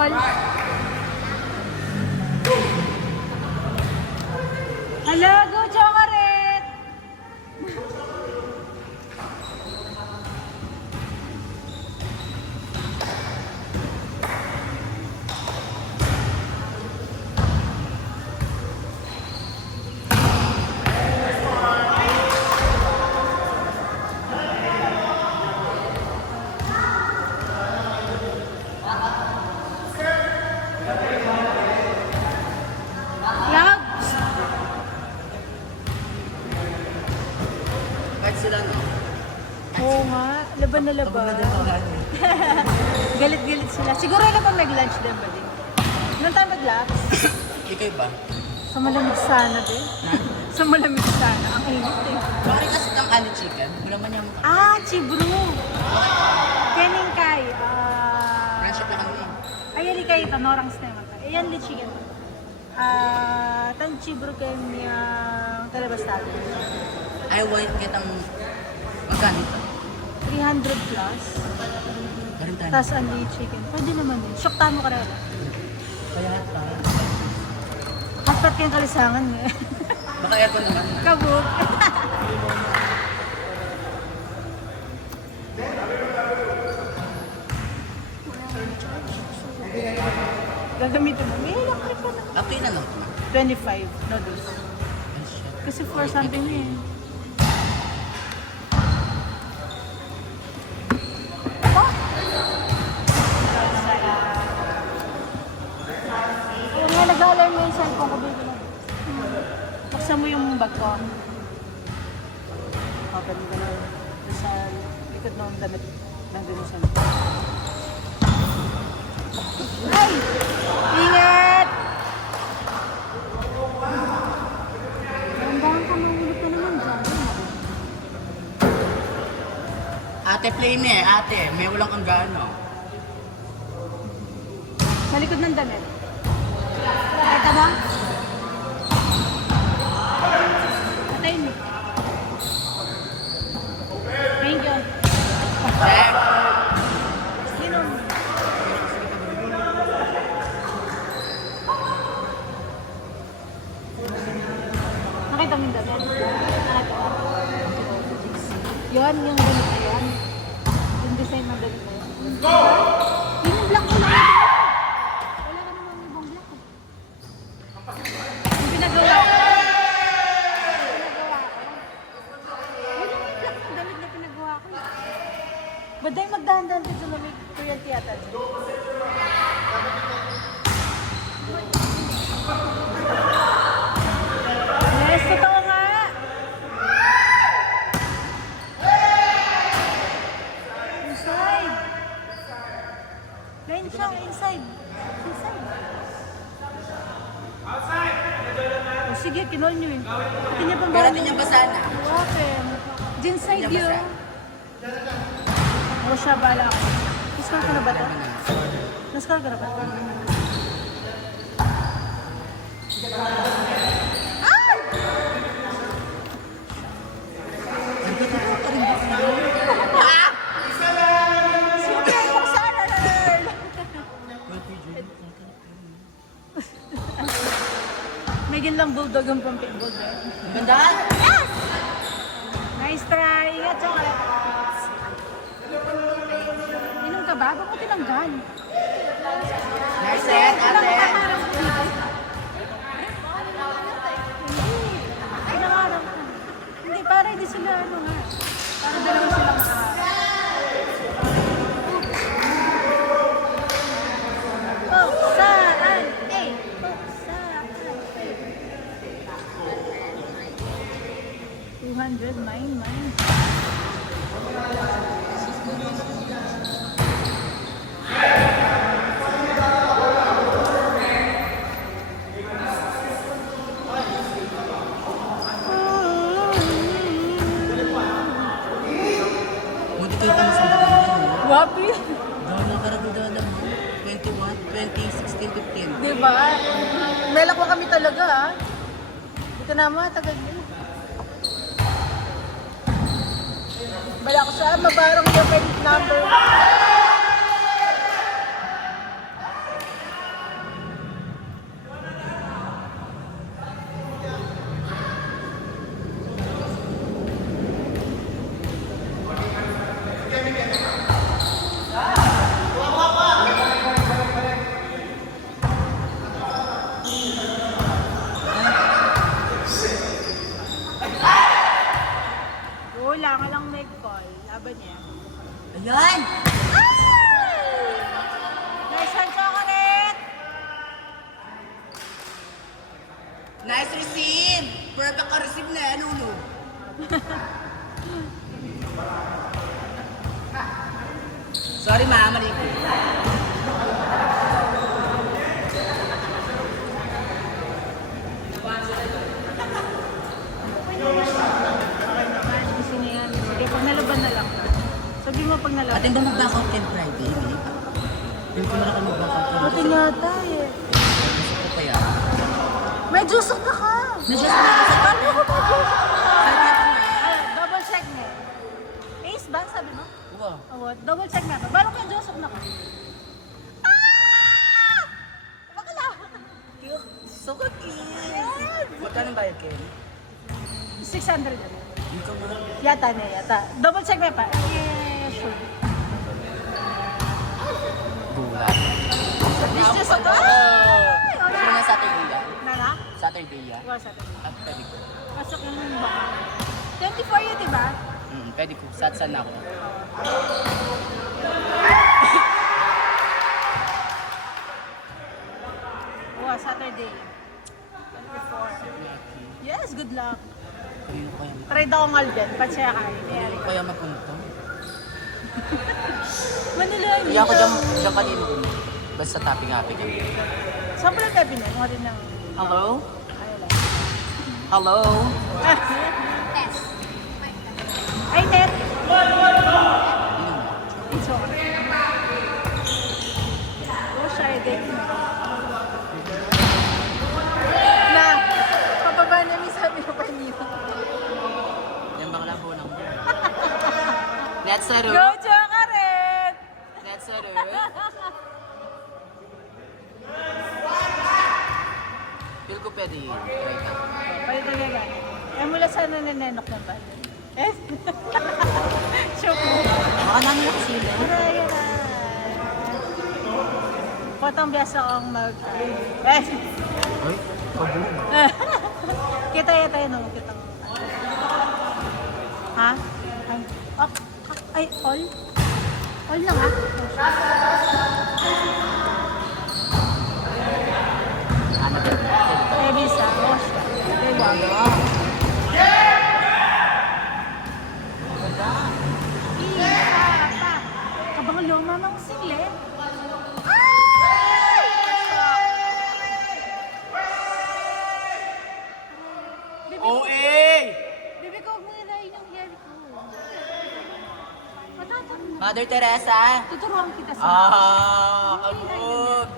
mall. Hala, go chocolate! Labs! Kahit sila, no? Oo nga, laban na laban. Galit-galit sila. Siguro na pa mag-lunch din ba din? Nung tayo mag-lunch? Ikaw ba? Sa malamig sana din. Sa malamig sana. Ang init eh. Bakit kasi ng ano chicken? Wala man yung Ah, Chibru! Kening Kai. friendship na kami. Ayali kay Tanorang Stemma. Ayan di chicken. Tan Chibru kanya talabastado. I want kitang magkano ito? 300 plus. Karin tayo. Tapos only chicken. Pwede naman din. Syokta mo ka rin. Kaya tayo. Hotpot kayong kalisangan eh. Baka aircon naman. Kabuk. Gagamitin mo. May electric pa na. Okay na no? 25 noodles. Ay, shit. Kasi for something eh. Ayun nga, nag-alarm mo yung cellphone ko, baby. Buksan mo yung bag ko. Open mo na. Doon sa likod ng damit ng dinusan. Ay! Ingat! Ramdahan ka, mahulog ka naman dyan. Ate, play me eh. Ate, may walang kang gano. Sa likod ng damit. Kita ba? Patayin mo. Thank you. Check. Sino? Nakita mo yung damit? Yun, yung damit na yun. Yung design ng damit na yun. Yun yung black mo lang. Wala ka namang ibang black. Yung pinagawa ko. Yun yung black ng damit na pinagawa ko. Baday magdahan-dahan dito na may Korean theater. Yes, totoo nga. Inside. Ngayon siya, inside. Inside. Oh, sige, kinol nyo eh. Pati niya pang Pero din yung basa na. Open. Inside Hindi niya yun. O siya, bala ako. Nascore ka na ba ito? Nascore ka na ba? Ay! Sige, yung sana na girl! May ginlang bulldog ang pampitbog eh. Gandaan? Yes! Nice try! Ingat, chocolate! Inom ka ba? Ba't mo tinanggal? Nice set, ate. Pinangarap ka. Hindi, para hindi sila ano nga. Para dalawa sila makaharap. Puksaan! Eh! Puksaan! 200, mine. Buti kayo pa mas magandang mo. Wapi! Dala ka rin dala mo. 21, 20, 16, 15. Diba? Melak mo kami talaga ha. Hindi ka naman, tagal din. Bala ko sa mabarang yung number. Wala ka lang may call. Laban niya. Ayan! Nice one, chocolate! Nice receive! Perfect ka receive na yan, Uno. Sorry, ma. Mali ko. Gusto niya yan. Sige, pag nalaban na lang. Sabi mo pag nalaban. Atin ba mag-backout can Friday? Hindi pa. Hindi ko na ka mag-backout can. Buti nga tayo. Gusto ko pa yan. May jusok na ka! Nandiyan sa mga sa Paano ko may jusok na? Sabi ko nga. Double check na Ace ba? Sabi mo? Wow. Oo, double check na. Paano kung jusok na ka? Ah! Bakala! So cookies! Magkano ang bayad kayo? 600 na. Hindi ka nga. Yata na, yata. Double check na pa. Sure. Bulat. This just Ako! Gusto mo na Saturday yan? Nana? Saturday yan? Iwas natin. At pwede ko. Pasok yung baka. 24 yun, diba? Pwede ko. Satsan na ako. Oo, Saturday. 24. Yes, good luck. Hindi ko kaya Try daw ang Alden. Patsaya ka. Hindi ko kaya mapunta. Manila, Hindi ako dyan kanino ko. Basta tapping-happy ka. Saan pala tayo binay? Mga rin ng... Hello? Ayala. Hello? Test. Ay, Ted. It's okay. Oh, shy din. Na, pababa namin sabi ko pa niyo. Yan bang labo lang mo? Let's settle. Go, Chocolate! Let's settle. Feel ko pwede yun. Right now. Palit na nga. Eh, mula sana nanenok ng balo. Eh? Shock mo. Baka namin ako sila. Aray, aray. Potong biyasa akong mag... Eh! Ay, kabu. Kita yata yun, no? Kita mo. Ha? Ay, oh, ay, all? All lang, ha? Ano ba? Eh, bisa. Oh, siya. Diba? Isa pa. Kabang luma ng sile. OA! Bibi ko, huwag mo ilayin yung hair ko. Matatak na. Mother Teresa! Tuturuan kita sa... Kabog!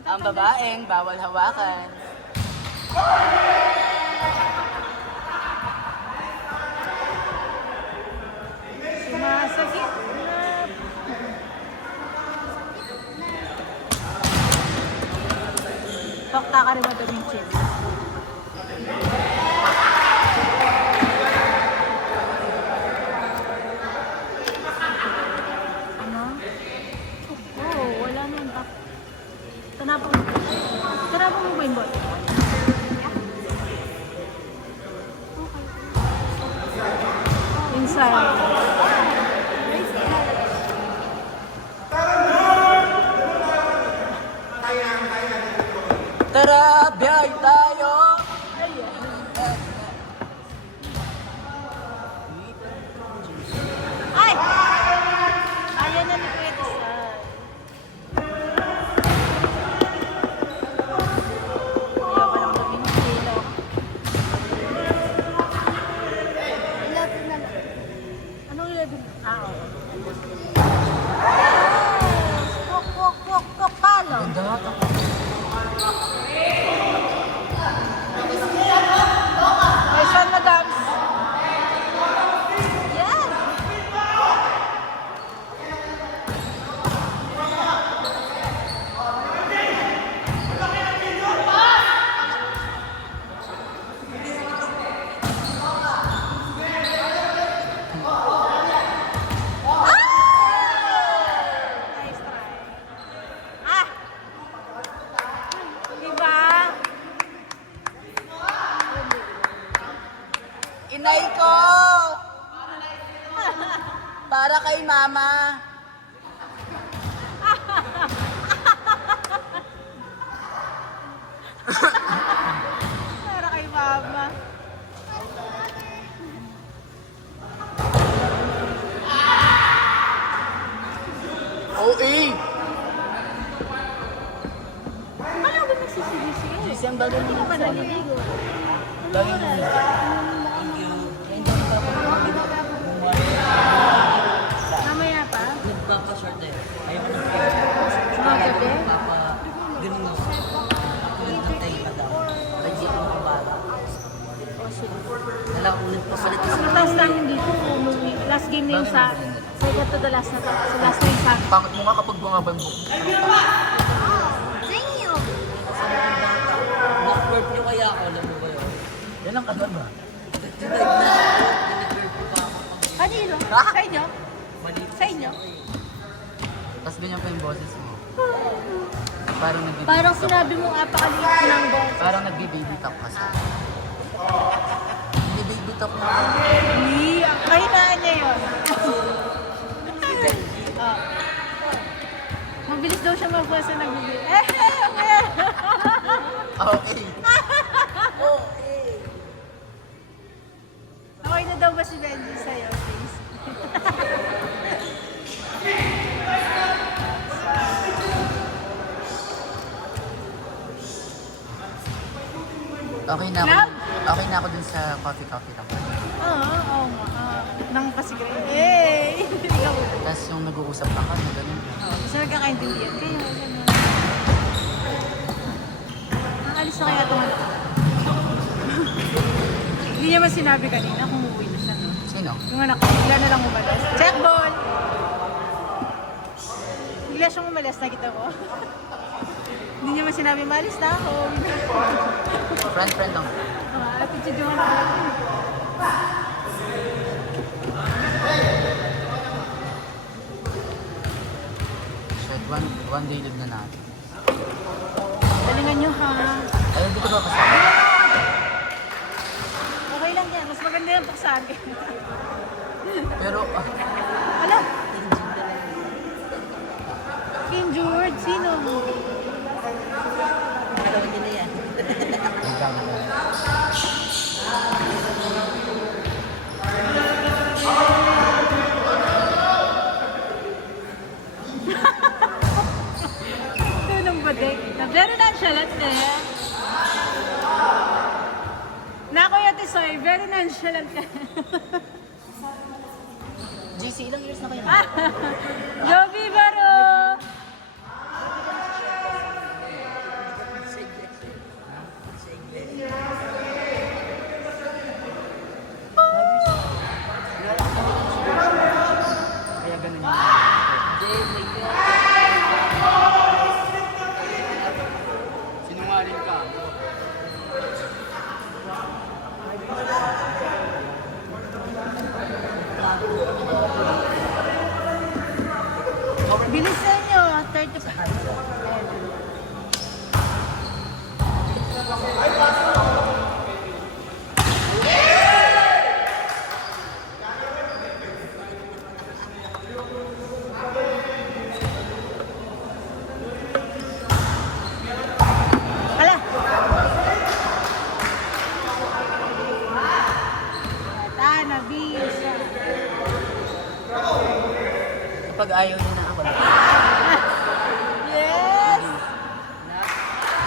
Ang babaeng bawal hawakan. Sumasakit na. Tokta ka rin madaming chips. Ano? Oo, wala na yung back. Tanapang mo ba yung ball? Inside. Tara, biyay tayo! Ay! Ayan na ni Kuya Tisay. Ayaw ka lang gawin ng kilo. 11 na lang. Anong 11? Ah, oo. Yes! Pok, pok, pok, pok, palo. Ganda. Para kay mama. Para kay mama. OA! Ano ba nagsisisi? Jesse, ang bagay mo Ano naliligo? Bagay mo na. Thank you. Hindi pa ako Mamaya pa? nagpapa-short eh. Ayaw ko ng Mga gabi? ganun ako. Tulad ng tayo na daw. Hindi ako makabala. Alam ko, nagpapalit kasi. Mataas namin dito. Last game na yung sa... Second to the last na to. So last na yung sa... Pangit mo nga kapag bumabang mo. Sa inyo! Knock-work niyo kaya ako, alam mo ba yun? Yan ang kanon ba? Tinag na ako, tinag-work ko pa ako. Kanino? Sa inyo? Maliit Sa inyo? Tapos ganyan pa yung boses mo. Parang nag-baby Parang talk. sinabi mo apakaliit ng boss. Parang nag-baby talk kasi. Nag-baby talk na. Kahinaan niya yun. Oh. Mabilis daw siya mag-boss na nagbibig. Okay. Okay na daw ba si Benji sa'yo, please? Okay na ako. Love? Okay na ako dun sa coffee lang. Oo nga. Nang pasigre. Hey! Ikaw. Tapos yung nag-uusap lang kami, ganun. Gusto nagkakaintindihan kayo. Ganun. Nakalis na kaya itong anak. Hindi niya man sinabi kanina kung uuwi na siya, no? Sino? Yung anak ko, bigla na lang umalas. Check ball! Bigla siyang umalas, nakita ko. Hindi niya man sinabi, malis na ako. Friend lang. Attitude yung anak ko. Shit, one day live na natin. Galingan niyo ha. Ay, hindi ko ba kasama? Okay lang yan, mas maganda yung paksagi. Pero, Alam! King George, sino? Alam niyo na yan. ang gagawin ko. Ito nang badek. Very nonchalant eh. Nako yung tisoy, very nonchalant ka. JC, ilang years na kayo? Joby Baro! Kaya ganun yun. Sinungaling ka. Bilisan nyo, 35. Hala! Tana, bisa. Kapag ayaw niya na ako, Yes!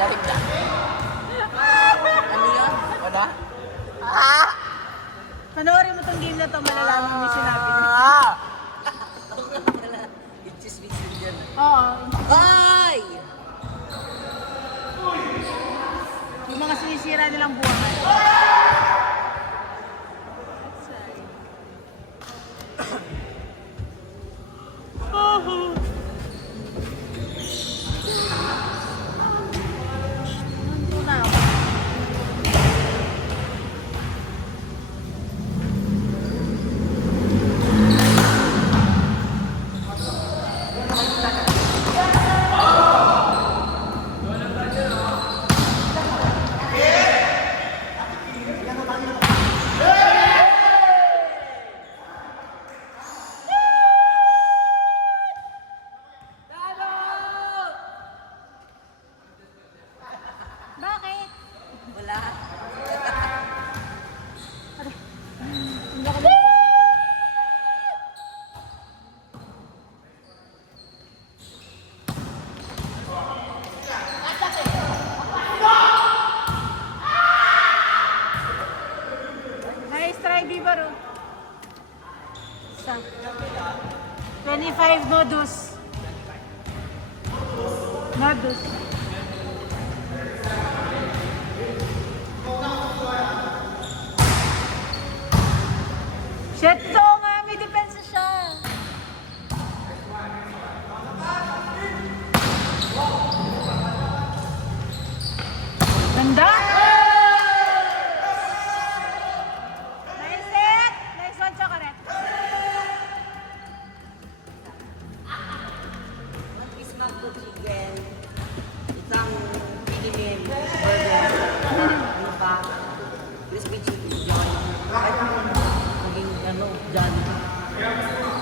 dahil lang. Ano yan? Wala? Panoorin mo tong game na to, malalaman mo yung sinabi niya. It's just yan. Oo. Ay! Yung mga sinisira nilang buwangan. Nandito na ako. Pizza. 25 noodles. Noodles. Shit, ito nga, may depensa siya. Ganda! Nice hit! Nice one, chocolate. One piece mango chicken. Isang pilimin burger. Ano pa? Crispy chicken joy. At maging ano, Johnny.